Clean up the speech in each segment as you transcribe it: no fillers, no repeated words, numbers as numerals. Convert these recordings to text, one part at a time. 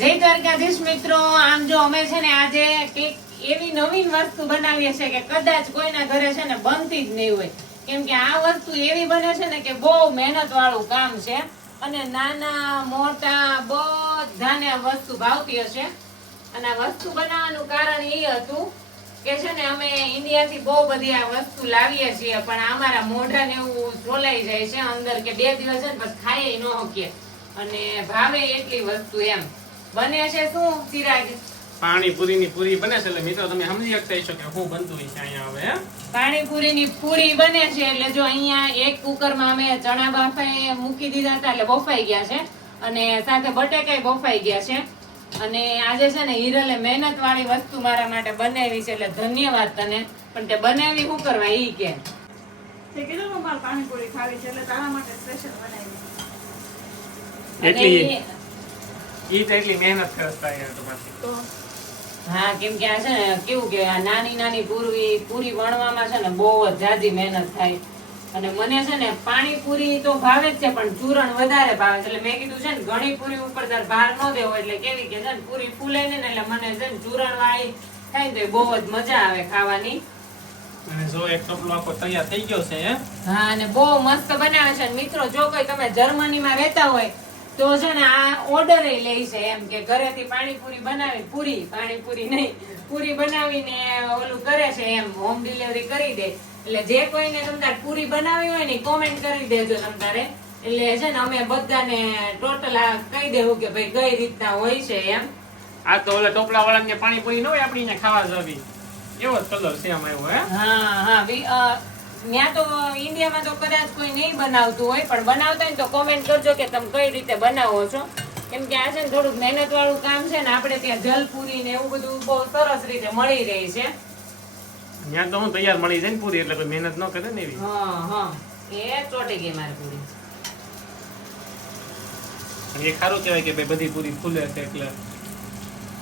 જય દ્વારકાધીશ મિત્રો, આમ જો અમે છે ને આજે કઈક એવી નવીન વસ્તુ બનાવીએ છીએ કે કદાચ કોઈના ઘરે છે ને બનતી જ નહીં હોય. કેમ કે આ વસ્તુ એવી બને છે ને કે બહુ મહેનત વાળું કામ છે અને નાના મોટા બધાને આ વસ્તુ ભાવતી હશે. અને આ વસ્તુ બનાવવાનું કારણ એ હતું કે છે ને અમે ઇન્ડિયાથી બહુ બધી આ વસ્તુ લાવીએ છીએ, પણ અમારા મોઢાને એવું ચોલાઈ જાય છે અંદર કે 2 દિવસ છે ને બસ ખાઈ ન શકીએ અને ભાવે એટલી વસ્તુ એમ બને છે. શું ચિરાગ? પાણીપુરીની પૂરી બને છે. એટલે મિત્રો તમે સમજી શકતા છો કે શું બનતું હોય છે અહીંયા હવે. પાણીપુરીની પૂરી બને છે એટલે જો અહીંયા એક કુકરમાં અમે ચણા બાફાઈ મૂકી દીધા હતા એટલે બફાઈ ગયા છે અને સાથે બટેકાઈ બફાઈ ગયા છે. અને આજે છે ને હિરલે મહેનત વાળી વસ્તુ મારા માટે બનાવી છે એટલે ધન્યવાદ તને. પણ તે બનાવી શું કરવા ઈ કે તે કીધું મારે પાણીપુરી ખાવી છે એટલે તારા માટે સ્પેશિયલ બનાવી. એટલી મહેનત કરતા યાર તો પાછી તો હા, કેમ કે આ છે ને કેવું કે આ નાની નાની પૂરી વણવામાં છે ને બહુ જ જાજી મહેનત થાય. અને મને છે ને પાણીપુરી તો ભાવે જ છે પણ ચૂરણ વધારે ભાવે છે. એટલે મેં કીધું છે ને ઘણી પૂરી ઉપર તાર ભાર ન દેવો એટલે કેવી કે છે ને પૂરી ફૂલે ને એટલે મને છે ને ચૂરણ વાળી થાય તો બહુ જ મજા આવે ખાવાની. અને જો એક ટોપલો આખો તૈયાર થઈ ગયો છે. હા, અને બહુ મસ્ત બનાવે છે. મિત્રો જો કોઈ તમે જર્મનીમાં રહેતા હોય તો છે ને આ ઓર્ડર લે છે એમ કે ઘરેથી પાણીપુરી બનાવી પાણીપુરી નહીં પૂરી બનાવીને ઓલું કરે છે એમ હોમ ડિલિવરી કરી દે. એટલે જે કોઈને તમતાર પૂરી બનાવી હોય ને કોમેન્ટ કરી દેજો તમતારે. એટલે છે ને અમે બધાને ટોટલ કહી દેવું કે ભાઈ કઈ રીતના હોય છે એમ. આ તો ઓલા ટોપલા વાળાને પાણીપુરી ન હોય આપણી અહીંયા ખાવા જવી એવો જ કલર છે આમાં એવો. હા, ત્યાં તો ઇન્ડિયામાં તો કદાચ કોઈ નહીં બનાવતું હોય પણ બનાવતા હોય તો કોમેન્ટ કરજો કે તમે કઈ રીતે બનાવો છો. કેમ કે આ છે ને થોડુંક મહેનત વાળું કામ છે ને આપણે ત્યાં જલપુરી ને એવું બધું બહુ સરસ રીતે મળી રહી છે. ત્યાં તો હું તૈયાર મળી જાય ને પૂરી એટલે કોઈ મહેનત ન કરે ને એવી. હા, એ ચોટી ગઈ મારી પૂરી. એ સારું કહેવાય કે ભાઈ બધી પૂરી ફૂલે છે એટલે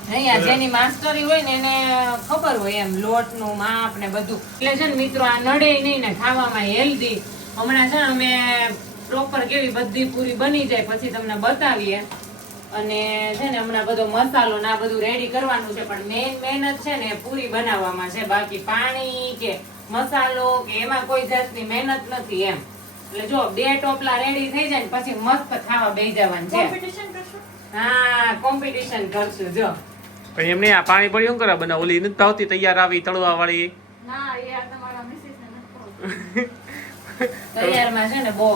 અહીંયા જેની માસ્ટરી હોય ને એને ખબર હોય એમ લોટ નું માપ ને બધું. એટલે છે ને મિત્રો આ નડે નહીં ને ખાવામાં હેલ્ધી. હમણાં છે ને અમે પ્રોપર કેવી બધી પૂરી બની જાય પછી તમને બતાવીએ. અને છે ને હમણાં બધો મસાલો ને આ બધું રેડી કરવાનું છે પણ મેઇન મહેનત છે ને પૂરી બનાવવામાં છે. બાકી પાણી કે મસાલો કે એમાં કોઈ જાતની મહેનત નથી એમ. એટલે જો 2 ટોપલા રેડી થઈ જાય ને પછી મસ્ત ખાવા બેસી જવાનું છે. કોમ્પિટિશન કરશું. હા, કોમ્પિટિશન કરશું. જો પણ એમને આ પાણીપુરી શું કરવા બનાવ ઓલી નથી ભાવતી તૈયાર આવી તળવા વાળી. ના યાર તમારા મિસિસ ને નથી. તૈયારમાં છે ને બહુ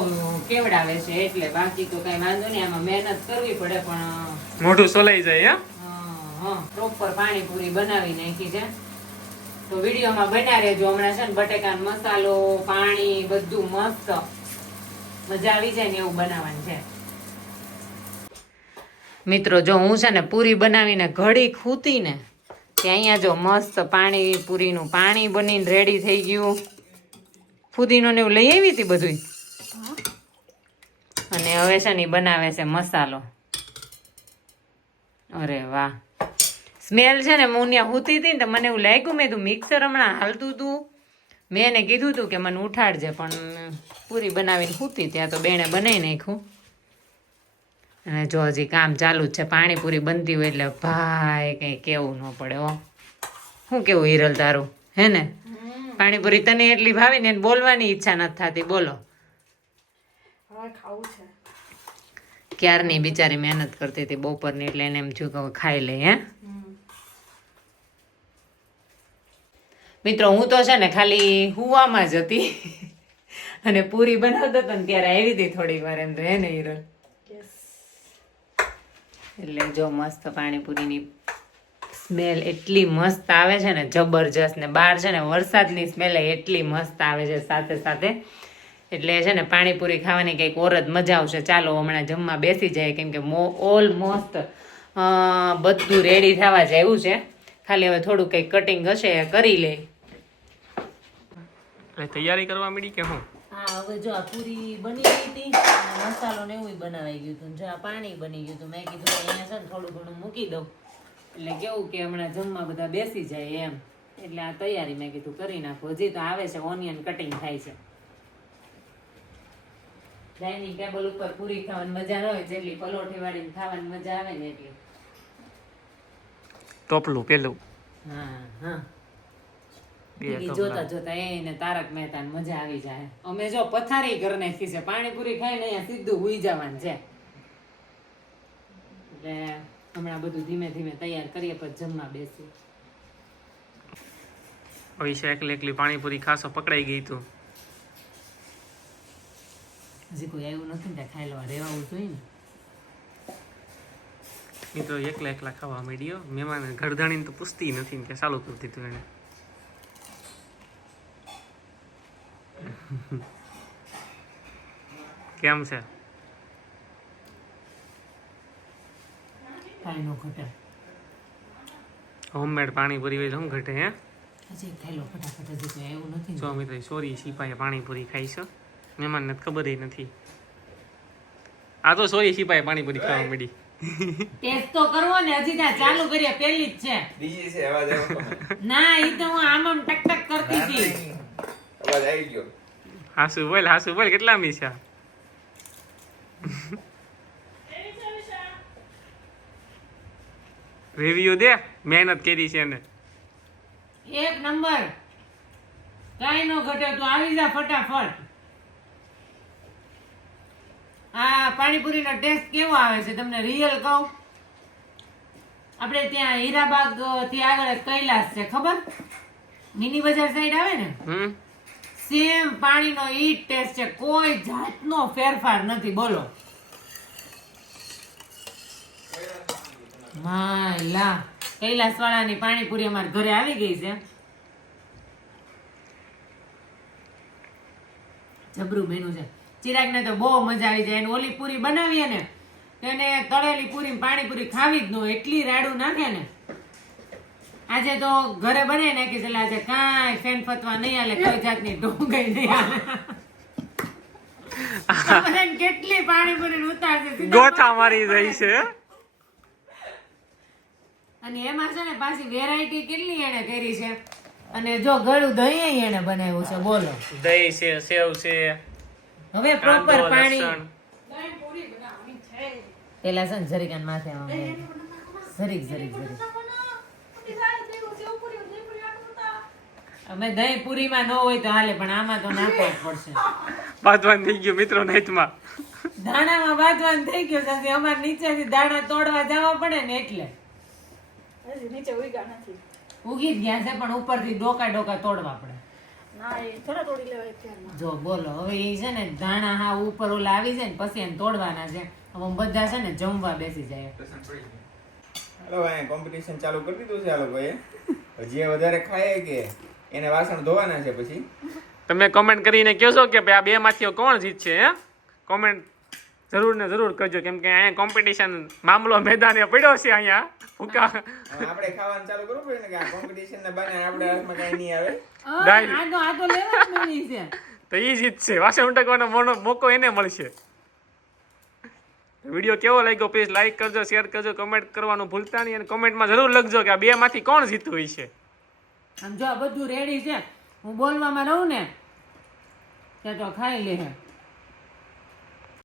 કેવડાવે છે એટલે બાકી તો કઈ વાંધો નહીં. આમાં મહેનત કરવી પડે પણ મોઢું સોલાઈ જાય. પ્રોપર પાણીપુરી બનાવી નાખી છે તો વિડીયોમાં બન્યા રહેજો. હમણાં છે ને બટેકાનો મસાલો પાણી બધું મસ્ત મજા આવી જાય ને એવું બનાવવાનું છે. મિત્રો જો હું છે ને પૂરી બનાવીને ઘડી ખૂતી ને ત્યાં અહીંયા જો મસ્ત પાણીપુરીનું પાણી બનીને રેડી થઈ ગયું. ફુદીનો ને એવું લઈ આવી હતી બધું. અને હવે છે ને બનાવે છે મસાલો. અરે વાહ, સ્મેલ છે ને હું ત્યાં હુતી હતી ને તો મને એવું લાગ્યું મેં તું મિક્સર હમણાં હાલતું હતું. મેં એને કીધું હતું કે મને ઉઠાડજે પણ પૂરી બનાવીને હુતી ત્યાં તો બેણે બનાવી નાખ્યું. અને જો હજી કામ ચાલુ જ છે. પાણીપુરી બનતી હોય એટલે ભાઈ કઈ કેવું ન પડે. શું કેવું હિરલ તારું હે ને? પાણીપુરી તને એટલી ભાવી ને બોલવાની ઈચ્છા નથી થતી. બોલો. હવે ખાવું છે. ક્યારની બિચારી મહેનત કરતી હતી બપોરની એટલે એને એમ થયું કે ખાઈ લે. હે મિત્રો હું તો છે ને ખાલી હુવામાં જ હતી અને પૂરી બનાવતો હતો ને ત્યારે આવી હતી થોડીક વાર એમ તો હે ને હિરલ? એટલે જો મસ્ત પાણીપુરીની સ્મેલ એટલી મસ્ત આવે છે ને જબરજસ્ત. ને બહાર છે ને વરસાદની સ્મેલ એટલી મસ્ત આવે છે સાથે સાથે. એટલે છે ને પાણીપુરી ખાવાની કંઈક ઓર જ મજા આવશે. ચાલો હમણાં જમવા બેસી જાય કેમ કે ઓલમોસ્ટ બધું રેડી થવા જેવું છે. ખાલી હવે થોડું કંઈક કટિંગ હશે કરી લે. તૈયારી કરવા મળી કે હું? હા, હવે જો આ પૂરી બની ગઈ હતી મસાલો ને એવું બનાવાઈ ગયું હતું. જો આ પાણી બની ગયું હતું. મેં કીધું અહીંયા છે ને થોડું ઘણું મૂકી દઉં એટલે કેવું કે હમણાં જમવા બધા બેસી જાય એમ. એટલે આ તૈયારી મેં કીધું કરી નાખું. હજી તો આવે છે ઓનિયન કટિંગ થાય છે. ડાઇનિંગ ટેબલ ઉપર પૂરી ખાવાની મજા ન હોય જેટલી પલોઠી વાળીને ખાવાની મજા આવે ને એટલી. ટોપલું પેલું હા હા બે ઈ ટોપલા. જોતા જોતા એને તારક મહેતા મજા આવી જાય. અમે જો પથારી કરી નાખી છે, પાણીપુરી ખાઈને અહીંયા સીધું હુઈ જવાનું છે. એટલે હમણાં બધું ધીમે ધીમે તૈયાર કરીએ પછી જમવા બેસી. અવિશા એકલી એકલી પાણીપુરી ખાસો પકડાઈ ગઈ તું. હજી કોઈ આવ્યું નથી ને ખાઈ લેવા રહેવું જોઈએ ને. મિત્રો એકલા એકલા ખાવા માંડ્યો. મહેમાન ઘરધાણીને તો પૂછતી નથી ને કે ચાલુ કરી દીધું એને. કેમ છે? કાંઈ નો ઘટે. હોમમેડ પાણીપુરી હોય તો શું ઘટે હે? હજી ખાઈ લો ફટાફટ. હજી કોઈ આવ્યું નથી ને. જો મિત્રો સોરી સિપાહી પાણીપુરી ખાઈ છે. મહેમાનને તો ખબર નથી. આ તો સોરી સિપાહી પાણીપુરી ખાવા માંડી. ટેસ્ટ તો કરવો ને. હજી ત્યાં ચાલુ કરીએ. પહેલી જ છે. બીજી છે અવાજ આવ્યો તો. ના ઈ તો હું આમ આમ ટક ટક કરતી હતી. અવાજ આવી ગયો. હાસુ બોલ કેટલા મી છે? રિવ્યુ દે, મહેનત કરી છે એને. એક નંબર. કાંઈ નો ઘટે. તું આવી જા ફટાફટ. આ પાણીપુરીનો ટેસ્ટ કેવો આવે છે તમને રિયલ કહું? આપણે ત્યાં હીરાબાગ થી આગળ એક કૈલાસ છે, ખબર? મિની બજાર સાઈડ આવે ને, સેમ પાણીનો ઈ ટેસ્ટ છે. કોઈ જાતનો ફેરફાર નથી. બોલો માયલા. કૈલાસ વાળાની પાણીપુરી અમારા ઘરે આવી ગઈ છે. જબરું બન્યું છે. ચિરાગને તો બહુ મજા આવી જાય. એને ઓલી પૂરી બનાવીએ ને એને તળેલી પૂરી પાણીપુરી ખાવી જ ન હોય. એટલી રાડું નાખે ને. આજે તો ઘરે બનાવી નાખી છે. આજે કાંઈ ફેન ફતવા નહીં હાલે. કોઈ જાતની ઢોંગાઈ નહીં હાલે. બધાને કેટલી પાણીપુરી ઉતારશે. ગોથા મારી રહી છે. અને એમાં છે ને પાછી વેરાયટી કેટલી એને કરી છે. અને જો ગળું દહીં એને બનાવ્યું છે. બોલો દહીં છે, સેવ છે, હવે પ્રોપર કાંદો, પાણી. લસણ. દહીં પૂરી બનાવવાની છે. પેલા છે ને જરીક આને માથે આમ જરીક. મોટી સારી થઈ ગઈ, સેવ પૂરી, દહીં પૂરી આટલું હતા. અમે દહીં પૂરીમાં ન હોય તો હાલે, પણ આમાં તો નાખવા જ પડશે. બાંધવાનું થઈ ગયું મિત્રો નાઈટમાં. દાણામાં બાંધવાનું થઈ ગયું છે. હજી અમારે નીચેથી દાણા તોડવા જવા પડે ને એટલે હજી નીચે ઉગ્યા નથી. ઉગી જ ગયા છે, પણ ઉપરથી ડોકા તોડવા પડે. ના એ થોડા તોડી લેવાય ત્યારમાં. જો બોલો હવે એ છે ને દાણા હા ઉપર ઓલા આવી જાય ને પછી એને તોડવાના છે. હવે બધા છે ને જમવા બેસી જાય. હાલો અહીંયા કોમ્પિટિશન ચાલુ કરી દીધું છે આ લોકોએ. જે વધારે ખાય કે એને વાસણ ધોવાના છે પછી. તમે કોમેન્ટ કરીને કહેશો કે ભાઈ આ બે માંથી કોણ જીતશે હે? કોમેન્ટ જરૂર ને જરૂર કરજો, કેમ કે અહીંયા કોમ્પિટિશન મામલો મેદાને પડ્યો છે. અહીંયા ફૂકા હવે આપણે ખાવાનું ચાલુ કરવું પડે ને કે આ કોમ્પિટિશન ના બાને આપણે હાથમાં કઈ નહીં આવે. ડાયરેક્ટ. આ તો લેવા જ મળી છે. તો એ જીતશે. વાસણ ઉટકવાનો મોકો એને મળશે. વિડીયો કેવો લાગ્યો પ્લીઝ લાઈક કરજો, શેર કરજો, કમેન્ટ કરવાનું ભૂલતા નહીં. અને કોમેન્ટમાં જરૂર લખજો કે આ બે માંથી કોણ જીતતું હોય છે. આમ જો આ બધું રેડી છે. હું બોલવામાં રહું ને ત્યાં તો ખાઈ લે.